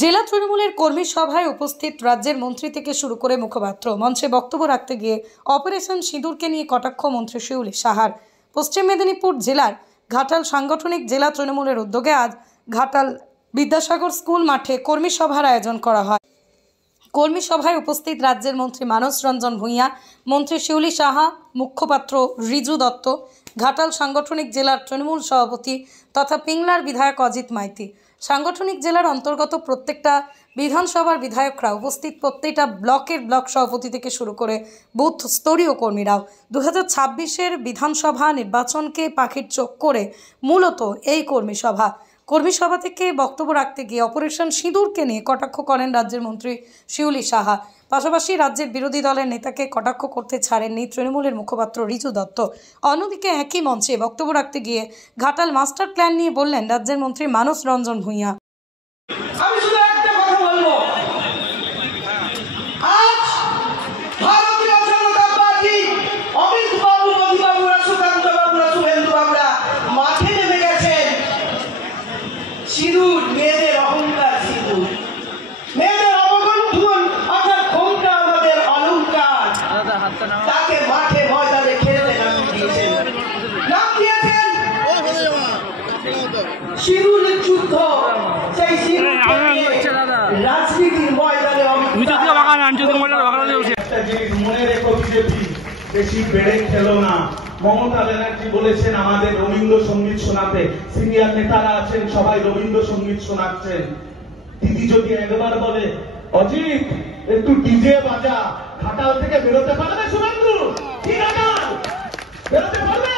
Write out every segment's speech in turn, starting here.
জেলা তৃণমূলের কর্মী সভায় উপস্থিত রাজ্যের মন্ত্রী থেকে শুরু করে মুখপাত্র মঞ্চে বক্তব্য রাখতে গিয়ে অপারেশন সিঁদুরকে নিয়ে কটাক্ষ মন্ত্রী শিউলি সাহার। পশ্চিম মেদিনীপুর জেলার ঘাটাল সাংগঠনিক জেলা তৃণমূলের উদ্যোগে আজ ঘাটাল বিদ্যাসাগর স্কুল মাঠে কর্মী সভার আয়োজন করা হয়। কর্মী সভায় উপস্থিত রাজ্যের মন্ত্রী মানস রঞ্জন ভূঁইয়া, মন্ত্রী শিউলি সাহা, মুখপাত্র রিজু দত্ত, ঘাটাল সাংগঠনিক জেলার তৃণমূল সভাপতি তথা পিংলার বিধায়ক অজিত মাইতি, সাংগঠনিক জেলার অন্তর্গত প্রত্যেকটা বিধানসভার বিধায়করা উপস্থিত, প্রত্যেকটা ব্লকের ব্লক সভাপতি থেকে শুরু করে বুথ স্তরীয় কর্মীরাও 2026-এর বিধানসভা নির্বাচনকে পাখির চোখ করে মূলত এই কর্মী সভা থেকে বক্তব্য রাখতে গিয়ে অপারেশন সিঁদুরকে নিয়ে কটাক্ষ করেন রাজ্যের মন্ত্রী শিউলি সাহা। পাশাপাশি রাজ্যের বিরোধী দলের নেতাকে কটাক্ষ করতে ছাড়েননি তৃণমূলের মুখপাত্র রিজু দত্ত। অন্যদিকে একই মঞ্চে বক্তব্য রাখতে গিয়ে ঘাটাল মাস্টার প্ল্যান নিয়ে বললেন রাজ্যের মন্ত্রী মানস রঞ্জন ভূঁইয়া। সিঁদুর মেয়েদের অহংকার, সিঁদুর মেয়েদের অবগুণ্ঠন, অর্থাৎ ঘোমটা আমাদের অলংকার। তাকে মাঠে ময়দানে খেলতে নাম দিয়েছেন সিঁদুরের যুদ্ধ। সেই সিঁদুর রাজনীতির ময়দানে একটা জিনিস মনে রেখো, বিজেপি বেশি বেড়ে খেলো না। মমতা ব্যানার্জি বলেছেন আমাদের রবীন্দ্রসঙ্গীত শোনাতে, সিনিয়র নেতারা আছেন সবাই রবীন্দ্রসঙ্গীত শোনাচ্ছেন। দিদি যদি একবার বলে অজিত একটু ডিজে বাজা, ঘাটাল থেকে বেরোতে পারবে শুভেন্দু? কি ঘাটাল বেরোতে পারবে?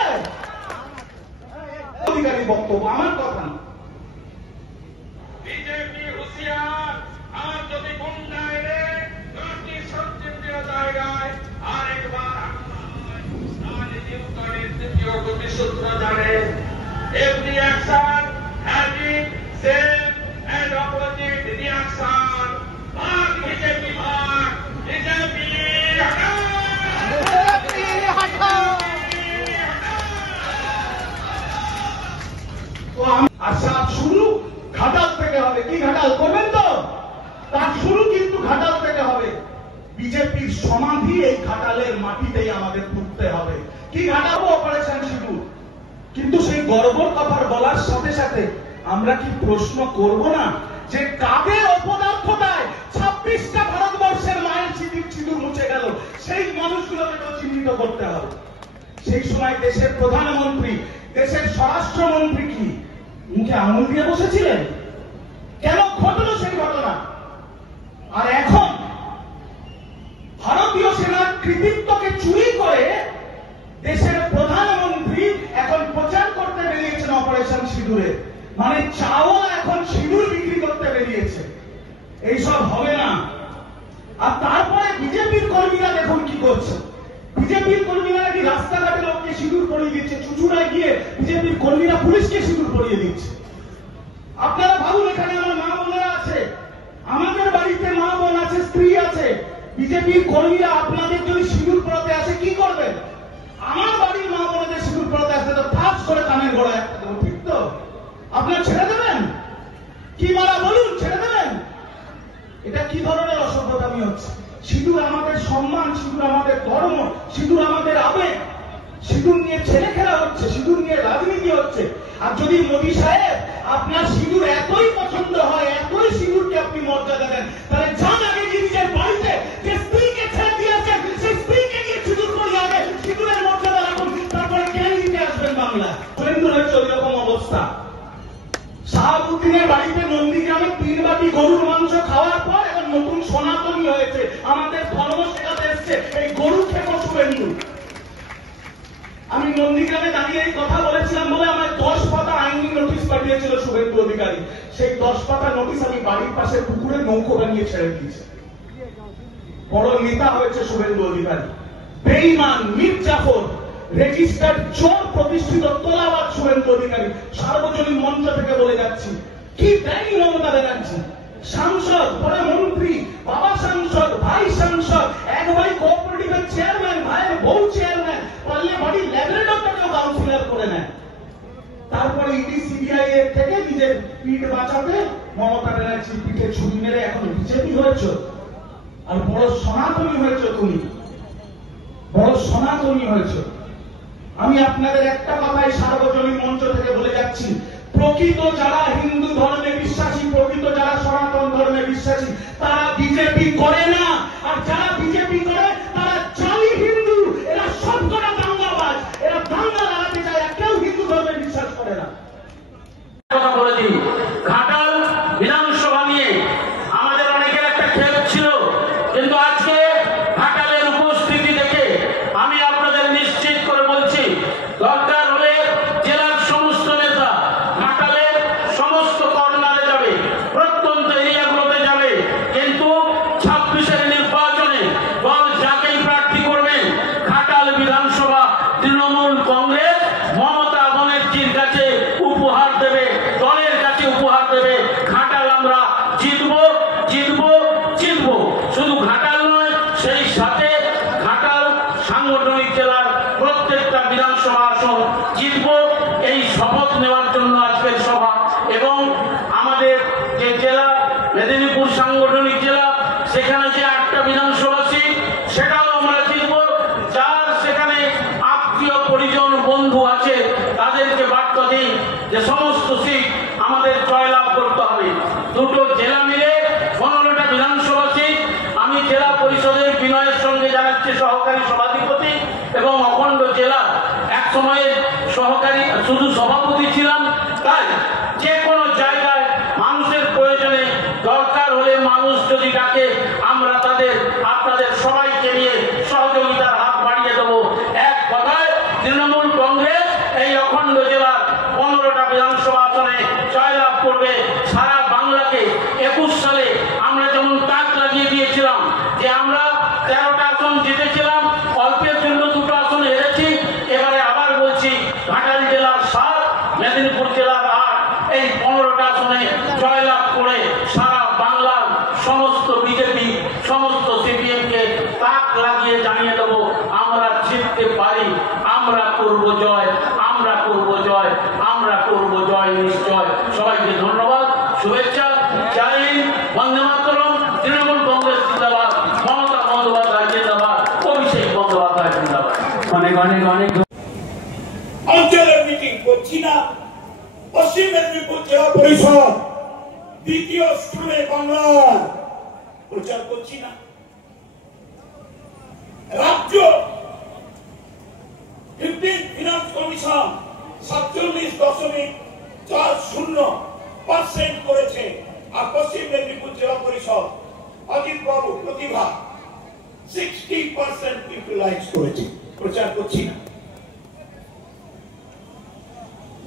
অধিকারী বক্তব্য, আমার কথা না। বিজেপি হুঁশিয়ার, আর যদি গুন্ডায় রে রাজ্যের সবচেয়ে দেওয়া জায়গায় আরেকবার every action having same and opposite reaction. Bhag BJP, bhag BJP, আশা শুরু ঘাটাল থেকে হবে। কি ঘাটাল করবেন তো? তার শুরু কিন্তু ঘাটাল থেকে হবে। বিজেপির সমাধি এই ঘাটালের মাটিতেই আমাদের পুঁততে হবে। কি ঘাটাল? অপারেশন সিঁদুর। কিন্তু সেই গর্বর কথা বলার সাথে সাথে আমরা কি প্রশ্ন করব না যে কাদের অপদার্থতায় 26টা ভারতবর্ষের মায়ের সিঁদুর মুছে গেল? সেই মানুষগুলোকে তো চিহ্নিত করতে হবে। সেই সময় দেশের প্রধানমন্ত্রী, দেশের স্বরাষ্ট্রমন্ত্রী কি মুখে আঙুল দিয়ে বসেছিলেন? কেন ঘটল সেই ঘটনা? আর এখন ভারতীয় সেনার কৃতিত্বকে চুরি করে দেশের প্রধানমন্ত্রী এখন প্রচার করতে বেরিয়েছেন অপারেশন সিঁদুরে। মানে চাওয়া এখন সিঁদুর বিক্রি করতে বেরিয়েছে। এইসব হবে না। আর তারপরে বিজেপির কর্মীরা দেখুন কি করছে। বিজেপির কর্মীরা নাকি রাস্তাঘাটে লোককে সিঁদুর পরিয়ে দিচ্ছে। চুচুড়ায় গিয়ে বিজেপির কর্মীরা পুলিশকে সিঁদুর পরিয়ে দিচ্ছে। আপনারা ভাবুন, এখানে আমার মা বোনেরা আছে, আমাদের বাড়িতে মা বোন আছে, স্ত্রী আছে। বিজেপির কর্মীরা আপনাদের যদি সিঁদুর পরাতে আসে কি করবেন? আমার বাড়ির মা বোনদের সিঁদুর পরাতে আসলে তো ঠাস করে কানের গোড়ায় একটা দেবো, ঠিক তো? আপনারা ছেড়ে দেবেন? কি মারা বলুন, ছেড়ে দেবেন? এটা কি ধরনের অসভ্যতামি হচ্ছে? সিঁদুর আমাদের সম্মান, সিঁদুর আমাদের ধর্ম, সিঁদুর আমাদের আবেগ। সিঁদুর নিয়ে ছেলে খেলা হচ্ছে, সিঁদুর নিয়ে রাজনীতি হচ্ছে। আর যদি মোদী সাহেব আপনার সিঁদুর এতই পছন্দ হয়, এতই সিঁদুরকে আপনি মর্যাদা দেন, তাহলে যান আগে নিজের বাড়িতে যে স্ত্রীকে ছেড়ে দিয়েছেন সেই স্ত্রীকে নিয়ে সিঁদুর করিয়ে আগে সিঁদুরের মর্যাদা রাখুন, তারপরে কেন দিতে আসবেন বাংলা? সুরেন্দ্র হচ্ছে ওই রকম অবস্থা। শাহাবুদ্দিনের বাড়িতে নন্দীগ্রামে 3 বাটি গরুর মাংস খাওয়ার পর এখন নতুন সনাতনী হয়েছে, আমাদের ধর্ম শেখাতে এসছে এই গরু খেকো শুভেন্দু। আমি নন্দীগ্রামে দাঁড়িয়ে এই কথা বলেছিলাম বলে আমার 10 পাতা আইনি নোটিশ পাঠিয়েছিল শুভেন্দু অধিকারী। সেই 10 পাতা নোটিশ আমি বাড়ির পাশে পুকুরে নৌকো বানিয়ে ছেড়ে দিয়েছি। বড় নেতা হয়েছে শুভেন্দু অধিকারী। বেঈমান, মির্জাফর, রেজিস্টার্ড চোর প্রতিষ্ঠিত তোলাবাদ শুভেন্দু অধিকারী। সার্বজনীন মঞ্চ থেকে বলে যাচ্ছি, কি দেয়নি মমতা ব্যানার্জি? সাংসদ, পরে মন্ত্রী, বাবা সাংসদ, ভাই সাংসদ, এক ভাই কোঅপারেটিভের চেয়ারম্যান, ভাইয়ের বউ চেয়ারম্যান, পারলে বাড়ির ল্যাবরেটরটাকেও কাউন্সিলর করে নেয়। তারপরে ইডি সিবিআই এর থেকে নিজের পিঠ বাঁচাতে মমতা ব্যানার্জি পিঠে ছুরি হয়েছ, আর বড় সনাতনী হয়েছ, তুমি বড় সনাতনী হয়েছ। আমি আপনাদের একটা কথাই সার্বজনীন মঞ্চ থেকে বলে যাচ্ছি, প্রকৃত যারা হিন্দু ধর্মে বিশ্বাসী, প্রকৃত যারা সনাতন ধর্মে বিশ্বাসী, তারা বিজেপি করে না। আর যারা বিজেপি করে তারা জালি হিন্দু, এরা সবকটা দাঙ্গাবাজ, এরা দাঙ্গা লাগাতে চায়, কেউ হিন্দু ধর্মে বিশ্বাস করে না। কথা বলেছি ঘাটাল বিধানসভা নিয়ে আমাদের অনেকের একটা ক্ষেপ ছিল, কিন্তু আজকে ঘাটালের উপস্থিতি দেখে আমি আপনাদের নিশ্চিত করে বলছি, দরকার হলে জেলার সমস্ত নেতা ঘাটালের সমস্ত কর্নারে যাবে, প্রত্যন্ত এরিয়াগুলোতে যাবে, কিন্তু 26-এর নির্বাচনে দল যাকেই প্রার্থী করবেন, ঘাটাল বিধানসভা তৃণমূল কংগ্রেস মমতা ব্যানার্জির কাছে উপহার দেবে, দলের কাছে উপহার দেবে। ঘাটাল আমরা জিতবো, জিতবো, জিতবো। শুধু ঘাটাল নয়, সেই সাথে ঘাটাল সাংগঠনিক জেলার প্রত্যেকটা বিধানসভা আসন জিতবো, এই শপথ নেওয়ার জন্য আজকের সভা। এবং আমাদের যে জেলা মেদিনীপুর সাংগঠনিক জেলা, সেখানে যে 8টা বিধানসভা সিট, সেটাও আমরা জিতবো। যার সেখানে আত্মীয় পরিজন বন্ধু আছে, তাদেরকে বার্তা দিই যে সমস্ত সিট আমাদের জয়লাভ করতে হবে। দুটো জেলা মিলে 15টা বিধানসভা সিট আমি জেলা পরিষদের বিনয়ের সঙ্গে জানাচ্ছি, সহকারী সভাধিপতি এবং অখণ্ড জেলা এক সময়ে সহকারী শুধু সভাপতি ছিলাম। তাই যে কোনো জায়গায় মানুষের প্রয়োজনে দরকার হলে মানুষ যদি ডাকে, আমরা তাদের আপনাদের সবাইকে নিয়ে সহযোগিতার হাত বাড়িয়ে দেবো। এক কথায় তৃণমূল কংগ্রেস এই অখণ্ড জেলার 15টা বিধানসভা আসনে জয়লাভ করবে। সারা বাংলাকে 21 সালে আমরা যেমন তাক লাগিয়ে দিয়েছিলাম যে আমরা 13টা আসন জিতেছিলাম, অল্পের জন্য 2টো আসন হেরেছি, এবারে আবার বলছি ঘাটাল জেলার 7, মেদিনীপুর জেলার 8, এই 15টা আসনে জয়লাভ করে সারা বাংলার সমস্ত বিজেপি, সমস্ত সিপিএমকে তাক লাগিয়ে জানিয়ে দেবো আমরা জিততে পারি, আমরা করব জয়, আমরা করব জয়, আমরা করব জয় নিশ্চয়। সবাইকে ধন্যবাদ, শুভেচ্ছা, জয় হিন্দ, বন্দে মাতরম। তৃণমূল কংগ্রেস জিন্দাবাদ, মমতা বন্দ্যোপাধ্যায় জিন্দাবাদ, অভিষেক বন্দ্যোপাধ্যায় জিন্দাবাদ। অনেক অনেক অনেক অঞ্চলের মিটিং করছি না, পশ্চিম মেদিনীপুর জেলা পরিষদ দ্বিতীয় স্কুলে বাংলার প্রচার করছি না, রাজ্য 15 ফিনান্স কমিশন 47.40% করেছে, আর পশ্চিম মেদিনীপুর জেলা পরিষদ অজিত বাবু প্রতিভা 60% ইউটিলাইজ করেছে, প্রচার করছি না।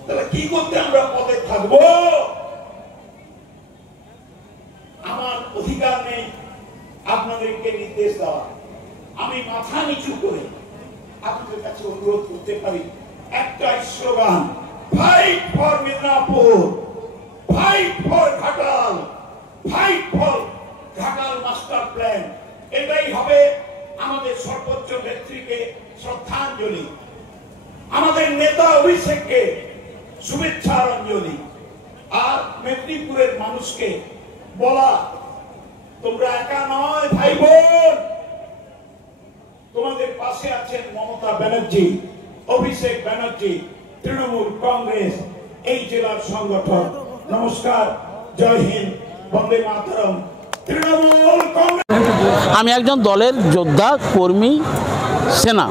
তাহলে কি করতে আমরা পদে থাকবো? আমার অধিকার নেই আপনাদেরকে নির্দেশ দেওয়া। আমি মাথা নিচু করে আপনাদের কাছে অনুরোধ করতে পারি, একটাই slogan, fight for Midnapore, fight for Ghatal, fight for Ghatal master plan. এটাই হবে আমাদের সর্বোচ্চ নেত্রীকে শ্রদ্ধাঞ্জলি, আমাদের নেতা অভিষেককে শুভেচ্ছার অঞ্জলি, আর মেদিনীপুরের মানুষকে বলা, তোমরা একা নয় ভাই বোন, তোমাদের পাশে আছেন মমতা ব্যানার্জি, অভিষেক ব্যানার্জি, তৃণমূল কংগ্রেস, এই জেলার সংগঠন। নমস্কার, জয় হিন্দ, বন্দে মাতরম, তৃণমূল কংগ্রেস। আমি একজন দলের যোদ্ধা, কর্মী, সেনা।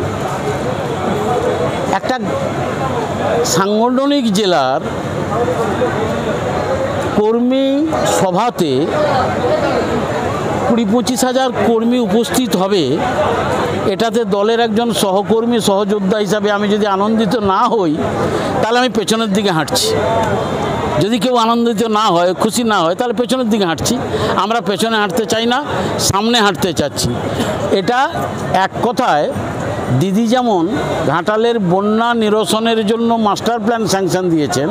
একটা সাংগঠনিক জেলার কর্মী সভাতে 20-25 হাজার কর্মী উপস্থিত হবে, এটাতে দলের একজন সহকর্মী, সহযোদ্ধা হিসাবে আমি যদি আনন্দিত না হই, তাহলে আমি পেছনের দিকে হাঁটছি। যদি কেউ আনন্দিত না হয়, খুশি না হয়, তাহলে পেছনের দিকে হাঁটছি। আমরা পেছনে হাঁটতে চাই না, সামনে হাঁটতে চাচ্ছি। এটা এক কথায় দিদি যেমন ঘাটালের বন্যা নিরসনের জন্য মাস্টার প্ল্যান স্যাংশন দিয়েছেন,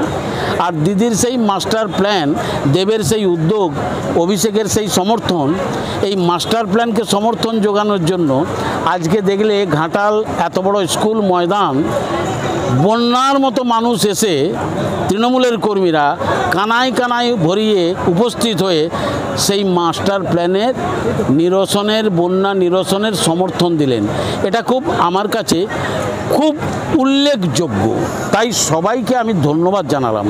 আর দিদির সেই মাস্টার প্ল্যান, দেবের সেই উদ্যোগ, অভিষেকের সেই সমর্থন, এই মাস্টার প্ল্যানকে সমর্থন যোগানোর জন্য আজকে দেখলে ঘাটাল এত বড় স্কুল ময়দান বন্যার মতো মানুষ এসে তৃণমূলের কর্মীরা কানায় কানায় ভরিয়ে উপস্থিত হয়ে সেই মাস্টার প্ল্যানের নিরসনের, বন্যা নিরসনের সমর্থন দিলেন। এটা খুব আমার কাছে খুব উল্লেখযোগ্য, তাই সবাইকে আমি ধন্যবাদ জানালাম।